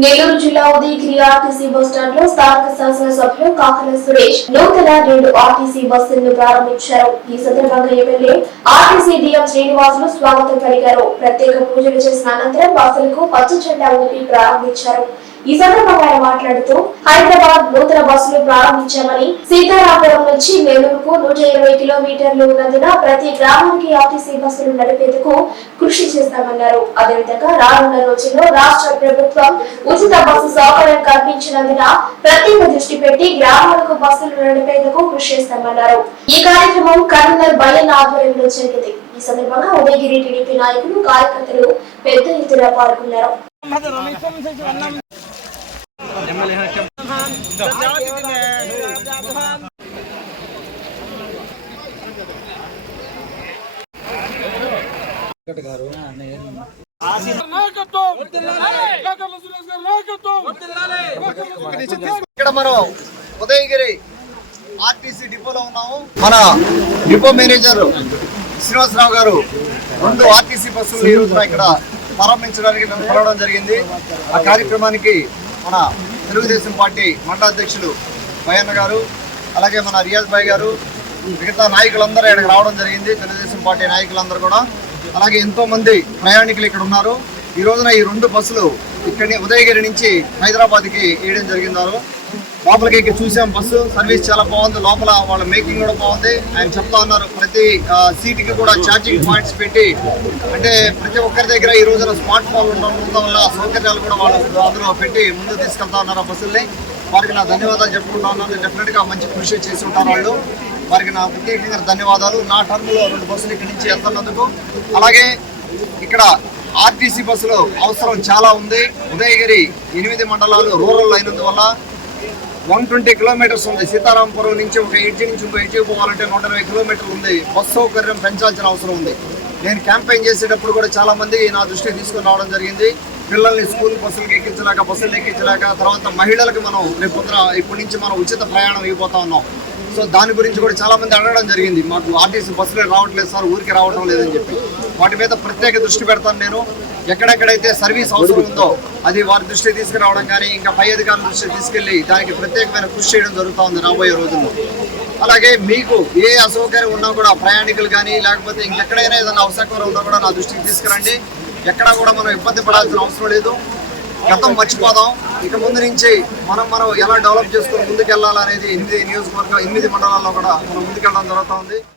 నెల్లూరు జిల్లా Udayagiri RTC bus స్టాండ్లో స్థానిక శాసనసభ్యులు కాకల సురేష్ నూతన రెండు ఆర్టీసీ బస్సులను ప్రారంభించారు. ఈ సందర్భంగా ఎమ్మెల్యే ఆర్టీసీ డిఎం శ్రీనివాసులు స్వాగతం పలికారు. ప్రత్యేక పూజలు చేసిన అనంతరం బస్సులకు పచ్చ జెండా ఊపి ప్రారంభించారు. ఈ సందర్భంగా ఆయన మాట్లాడుతూ హైదరాబాద్ నూతన బస్సులు ప్రారంభించామని సీతారాపురం నుంచి మేలూరుకు నూట ఇరవై కిలోమీటర్లు ఉన్నందున ప్రతి గ్రామానికి ఆర్టీసీ బస్సులు నడిపేందుకు కృషి చేస్తామన్నారు. అదేవిధంగా రానున్న రోజుల్లో రాష్ట్ర ప్రభుత్వం ఉచిత బస్సు సౌకర్యం కల్పించినందున ప్రత్యేక దృష్టి పెట్టి గ్రామాలకు బస్సులు నడిపేందుకు కృషి చేస్తామన్నారు. ఈ కార్యక్రమం కరీంనగర్ బయన్ ఆధ్వర్యంలో జరిగింది. ఈ సందర్భంగా ఉదయగిరి టీడీపీ నాయకులు కార్యకర్తలు పెద్ద ఎత్తున పాల్గొన్నారు. ఇక్కడ మనం ఉదయగిరి ఆర్టీసీ డిపోలో ఉన్నాము. మన డిపో మేనేజర్ శ్రీనివాసరావు గారు రెండు ఆర్టీసీ బస్సులు ఈ రోజున ఇక్కడ ప్రారంభించడానికి నన్ను పిలవడం జరిగింది. ఆ కార్యక్రమానికి మన తెలుగుదేశం పార్టీ మండల అధ్యక్షులు భయన్న గారు అలాగే మన రియాజ్ భాయ్ గారు మిగతా నాయకులందరూ ఇక్కడికి రావడం జరిగింది. తెలుగుదేశం పార్టీ నాయకులందరూ కూడా. అలాగే ఎంతోమంది ప్రయాణికులు ఇక్కడ ఉన్నారు. ఈ రోజున ఈ రెండు బస్సులు ఇక్కడి ఉదయగిరి నుంచి హైదరాబాద్కి వేయడం జరిగిందారు. లోపలికి ఎక్కి చూసాం బస్సు. సర్వీస్ చాలా బాగుంది. లోపల వాళ్ళ మేకింగ్ కూడా బాగుంది. ఆయన చెప్తా ఉన్నారు ప్రతి సీట్కి కూడా ఛార్జింగ్ పాయింట్స్ పెట్టి. అంటే ప్రతి ఒక్కరి దగ్గర ఈ రోజున స్మార్ట్ ఫోన్ ఉండడం వల్ల సౌకర్యాలు కూడా వాళ్ళు అందులో పెట్టి ముందుకు తీసుకెళ్తా ఉన్నారు ఆ బస్సుల్ని. వారికి నా ధన్యవాదాలు చెప్పుకుంటా ఉన్నాను. డెఫినెట్గా మంచి కృషి చేసి ఉంటారు వాళ్ళు. వారికి నా ప్రత్యేకంగా ధన్యవాదాలు. నా టర్మ్లో రెండు బస్సులు ఇక్కడి నుంచి వెళ్తున్నందుకు. అలాగే ఇక్కడ ఆర్టీసీ బస్సులు అవసరం చాలా ఉంది. ఉదయగిరి ఎనిమిది మండలాలు రూరల్ అయినందువల్ల వన్ ట్వంటీ కిలోమీటర్స్ ఉంది. సీతారాంపురం నుంచి ఒక ఎడ్జి నుంచి ఇంకో ఎడ్జికి పోవాలంటే నూట ఇరవై కిలోమీటర్లు ఉంది. బస్ సౌకర్యం పెంచాల్సిన అవసరం ఉంది. నేను క్యాంపెయిన్ చేసేటప్పుడు కూడా చాలా మంది నా దృష్టికి తీసుకుని రావడం జరిగింది. పిల్లల్ని స్కూల్ బస్సులకు ఎక్కించలేక బస్సులు ఎక్కించలేక తర్వాత మహిళలకు మనం రేపు ఇప్పటి నుంచి మనం ఉచిత ప్రయాణం ఇవ్వబోతా ఉన్నాం. సో దాని గురించి కూడా చాలా మంది అడగడం జరిగింది. మాకు ఆర్టీసీ బస్సులు రావట్లేదు సార్ ఊరికి రావడం లేదని చెప్పి. వాటి మీద ప్రత్యేక దృష్టి పెడతాను నేను. ఎక్కడెక్కడైతే సర్వీస్ అవసరం ఉందో అది వారి దృష్టికి తీసుకురావడం కానీ ఇంకా పై అధికారుల దృష్టికి తీసుకెళ్ళి దానికి ప్రత్యేకమైన కృషి చేయడం జరుగుతూ ఉంది రాబోయే రోజుల్లో. అలాగే మీకు ఏ అసౌకర్యం ఉన్నా కూడా ప్రయాణికులు కానీ లేకపోతే ఇంకెక్కడైనా ఏదైనా అవసరం ఉన్నా కూడా నా దృష్టికి తీసుకురండి. ఎక్కడా కూడా మనం ఇబ్బంది పడాల్సిన అవసరం లేదు. గతం మర్చిపోదాం. ఇక ముందు నుంచి మనం మనం ఎలా డెవలప్ చేసుకుని ముందుకెళ్ళాలనేది ఎనిమిది నియోజకవర్గం ఎనిమిది మండలాల్లో కూడా మనం ముందుకెళ్ళడం జరుగుతూ ఉంది.